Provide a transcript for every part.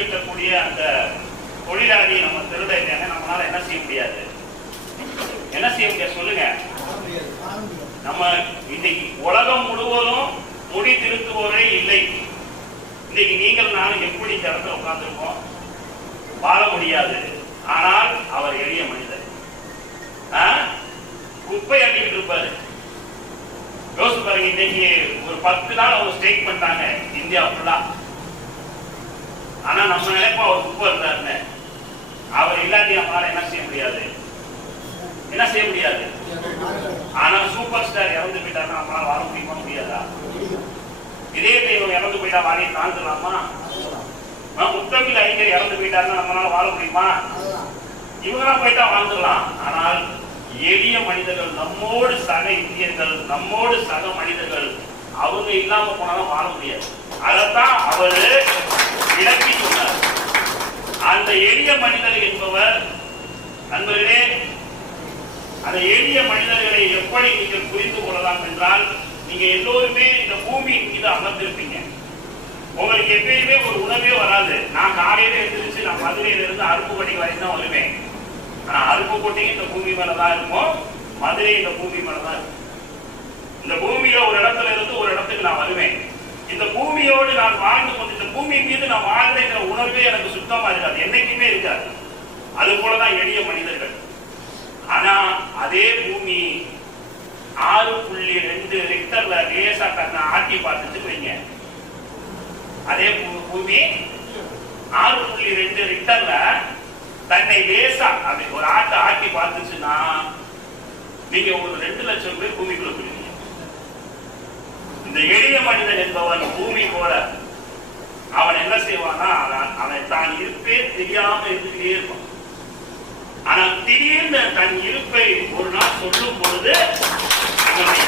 வெட்டக்கூடிய அந்த தொழிலாளி நம்ம திருட இல்லைன்னா நம்மளால என்ன செய்ய முடியாது? என்ன செய்ய முடியாது சொல்லுங்க. நம்ம இன்னைக்கு உலகம் முழுவதும் முடி திருத்துவோரே இல்லை. இன்னைக்கு நீங்கள் நானும் எப்படி இந்த இடத்துல உட்கார்ந்துருக்கோம். வாழ முடியாது. ஆனால் அவர் எளிய மனிதர். குப்பை அள்ளிட்டு இருப்பாரு. யோசிச்சு பாருங்க இன்னைக்கு ஒரு பத்து நாள் அவர் ஸ்ட்ரைக் பண்ணாங்க இந்தியா ஃபுல்லா ஆனா நம்ம நினைப்போம் அவர் குப்பை இருந்தாருன்னு அவர் இல்லாட்டி நம்மளால என்ன செய்ய முடியாது? என்ன செய்ய முடியாது? ஆனா சூப்பர் ஸ்டார் இறந்து போயிட்டாருன்னா நம்மளால வாழ முடியுமா முடியாதா? இதே தெய்வம் இறந்து போயிட்டா வாழி தாழ்ந்துடலாமா முத்தமிழ் அறிஞர் இறந்து போயிட்டாருன்னா நம்மளால வாழ முடியுமா? இவங்களாம் போயிட்டா வாழ்ந்துடலாம். ஆனால் எளிய மனிதர்கள் நம்மோடு சக இந்தியர்கள் நம்மோடு சக மனிதர்கள் அவங்க இல்லாம போனாலும் வாழ முடியாது. அதைத்தான் அவரு விளக்கி சொன்னார். அந்த எளிய மனிதர் என்பவர் நண்பர்களே அந்த எளிய மனிதர்களை எப்படி நீங்கள் புரிந்து கொள்ளலாம் என்றால் நீங்க எல்லோருமே இந்த பூமியின் மீது அமர்ந்திருப்பீங்க. உங்களுக்கு எப்பயுமே ஒரு உணவே வராது. நான் காலையில எழுந்திரிச்சு நான் மதுரையில இருந்து அருப்புக்கோட்டை வரைக்கும் தான் வருவேன். ஆனா அருப்புக்கோட்டை இந்த பூமி மேலதான் இருக்கும் மதுரை இந்த பூமி மேலதான் இருக்கும். இந்த பூமியில ஒரு இடத்துல இருந்து ஒரு இடத்துக்கு நான் வருவேன். இந்த பூமியோடு நான் வாழ்ந்து கொண்டு இந்த பூமி மீது நான் வாழ்கிறேங்கிற உணர்வே எனக்கு சுத்தமா இருக்காது. என்னைக்குமே இருக்காது. அது போலதான் எளிய மனிதர்கள். ஆனா அதே பூமி ஆறு புள்ளி ரெண்டு ரிக்டர்ல லேசா கண்ண ஆட்டி பார்த்துட்டு வைங்க. அதே பூமி ஆறு புள்ளி ரெண்டு ரிக்டர்ல தன்னை லேசா அப்படி ஒரு ஆட்டை ஆட்டி பார்த்துச்சுன்னா நீங்க ஒரு ரெண்டு லட்சம் பேர் பூமிக்குள்ள மனிதன் என்பவன் பூமி போல அவன் என்ன செய்வான்னா அவன் தான் இருப்பே தெரியாம இருந்துகிட்டே இருப்பான். ஆனா திடீர்னு தன் இருப்பை ஒரு நாள் சொல்லும் பொழுது அவனை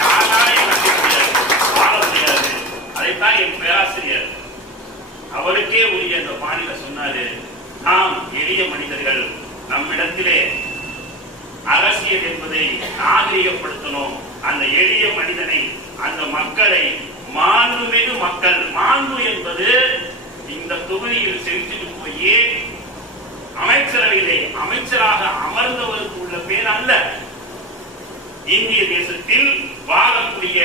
வாழ முடியாது அதைத்தான் என் பேராசிரியர் அவருக்கே உரிய அந்த பாணியில சொன்னாரு நாம் எளிய மனிதர்கள் நம்மிடத்திலே அரசியல் என்பதை நாகரிகப்படுத்தணும். அந்த எளிய மனிதனை அந்த மக்களை மாண்புமிகு மக்கள் மாண்பு என்பது இந்த தொகுதியில் செலுத்திட்டு போய் அமைச்சரவையிலே அமைச்சராக அமர்ந்தவருக்கு உள்ள பேர் அல்ல. இந்திய தேசத்தில் வாழக்கூடிய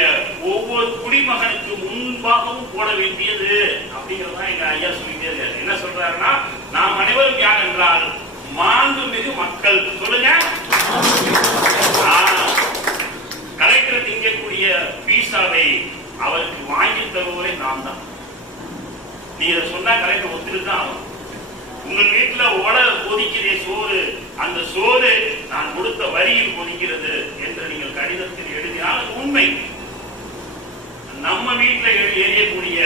ஒவ்வொரு குடிமகனுக்கு முன்பாகவும் போட வேண்டியது அப்படிங்கறதா எங்க ஐயா சொல்லிட்டே இருக்காரு. என்ன சொல்றாருன்னா நாம் அனைவரும் யார் என்றால் மாண்புமிகு மக்கள். சொல்லுங்க ஆ, கலெக்டர் திங்கக்கூடிய பீஸாவை அவருக்கு வாங்கி தருவதே நாம் தான் நீ இதை சொன்னா கலெக்டர் ஒத்துட்டு தான் வீட்டுல உட கொதிக்கிறே சோறு அந்த சோறு நான் கொடுத்த வரியில் கொதிக்கிறது என்று நீங்கள் கடிதத்தில் எழுதினால் உண்மை. நம்ம வீட்டுல எரியக்கூடிய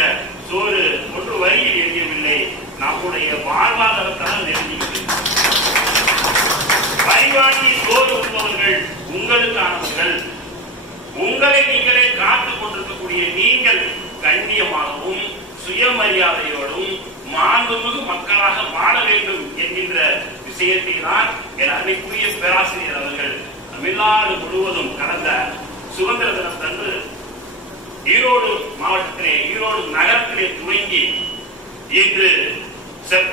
சோறு ஒன்று வரியில் எரியவில்லை நம்முடைய வாழ்வாதாரத்தால் எழுதியது வரி வாங்கி சோறு உண்பவர்கள் உங்களுக்கானவர்கள். உங்களை விஷயத்தை தான் என் அன்னைக்குரிய பேராசிரியர் அவர்கள் தமிழ்நாடு முழுவதும் கடந்த சுதந்திர தினத்தன்று ஈரோடு மாவட்டத்திலே ஈரோடு நகரத்திலே துவங்கி இன்று செப்டம்பர்